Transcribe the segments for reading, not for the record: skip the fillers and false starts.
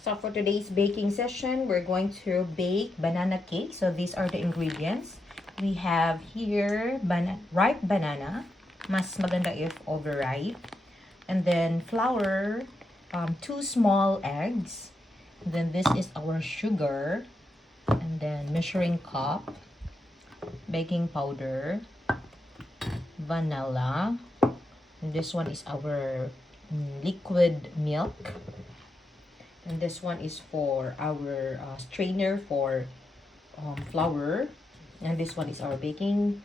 So for today's baking session, we're going to bake banana cake. So these are the ingredients. We have here ripe banana. Mas maganda if overripe. And then flour, 2 small eggs. And then this is our sugar. And then measuring cup, baking powder, vanilla. And this one is our liquid milk. And this one is for our strainer for flour. And this one is our baking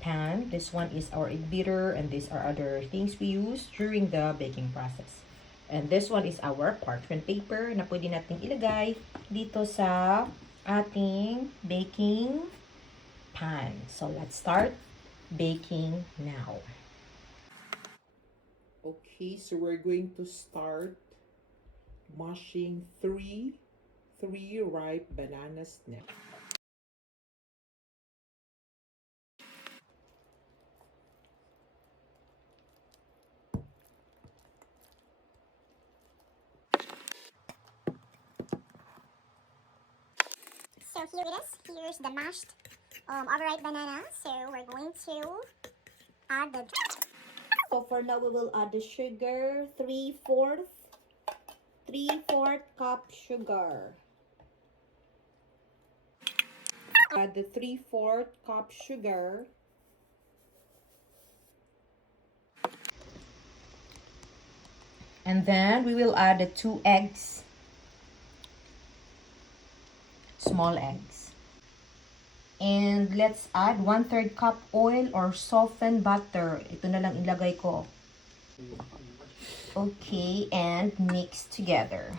pan. This one is our egg beater, and these are other things we use during the baking process. And this one is our parchment paper na pwede nating ilagay dito sa ating baking pan. So let's start baking now. Okay, so we're going to start mashing three ripe bananas now. So here it is. Here's the mashed overripe banana. So we're going to add the... So for now, we will add the sugar, 3/4 cup sugar. Add the 3/4 cup sugar. And then we will add the 2 eggs. Small eggs. And let's add 1/3 cup oil or softened butter. Ito na lang ilagay ko. Okay, and mix together.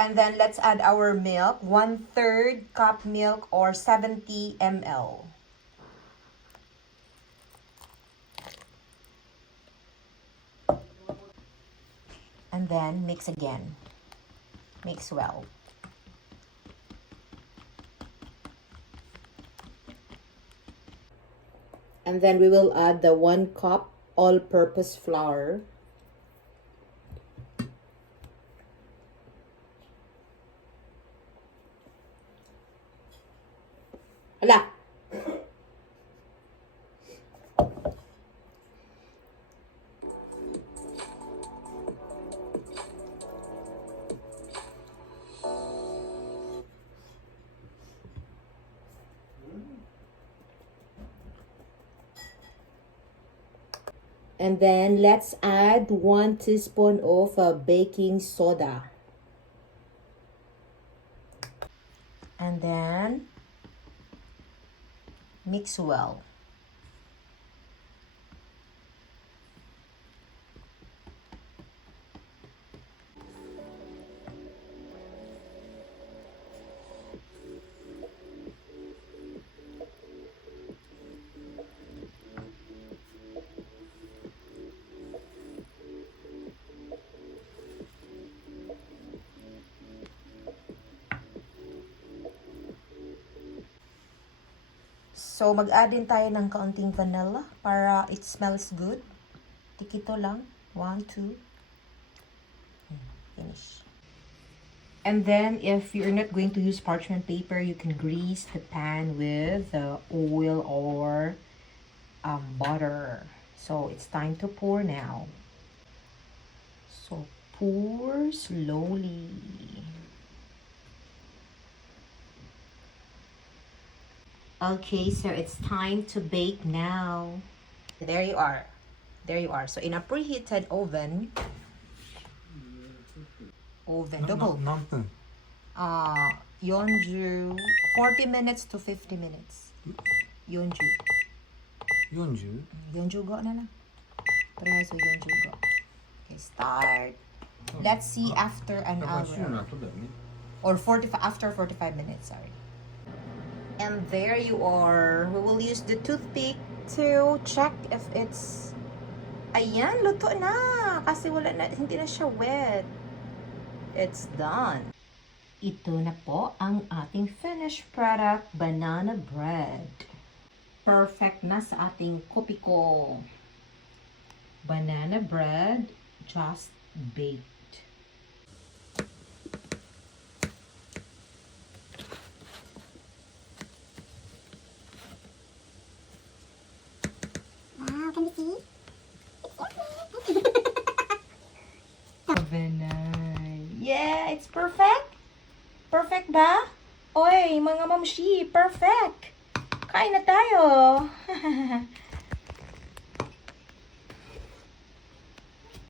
And then let's add our milk, 1/3 cup milk or 70 ml. And then mix again. Mix well. And then we will add the 1 cup all-purpose flour. Ala! And then let's add 1 teaspoon of baking soda. And then mix well. So, mag-add din tayo ng kaunting vanilla para it smells good. Tikito lang. 1, 2. Finish. And then, if you're not going to use parchment paper, you can grease the pan with oil or butter. So, it's time to pour now. So, pour slowly. Okay, so it's time to bake now. There you are. There you are. So in a preheated oven, double. 何分 40 minutes to 50 minutes. 40. 40? 40 go na lang. Try so 40 go. Okay, start. Let's see after an だから週の hour. 後だよね Or after 45 minutes, sorry. And there you are. We will use the toothpick to check if it's... Ayan, luto na. Kasi wala na, hindi na siya wet. It's done. Ito na po ang ating finished product, banana bread. Perfect na sa ating kopi ko. Banana bread, just baked. Wow, can you see? Banana. Yeah, it's perfect. Perfect ba? Oy, mga mamshi, perfect. Kain na tayo.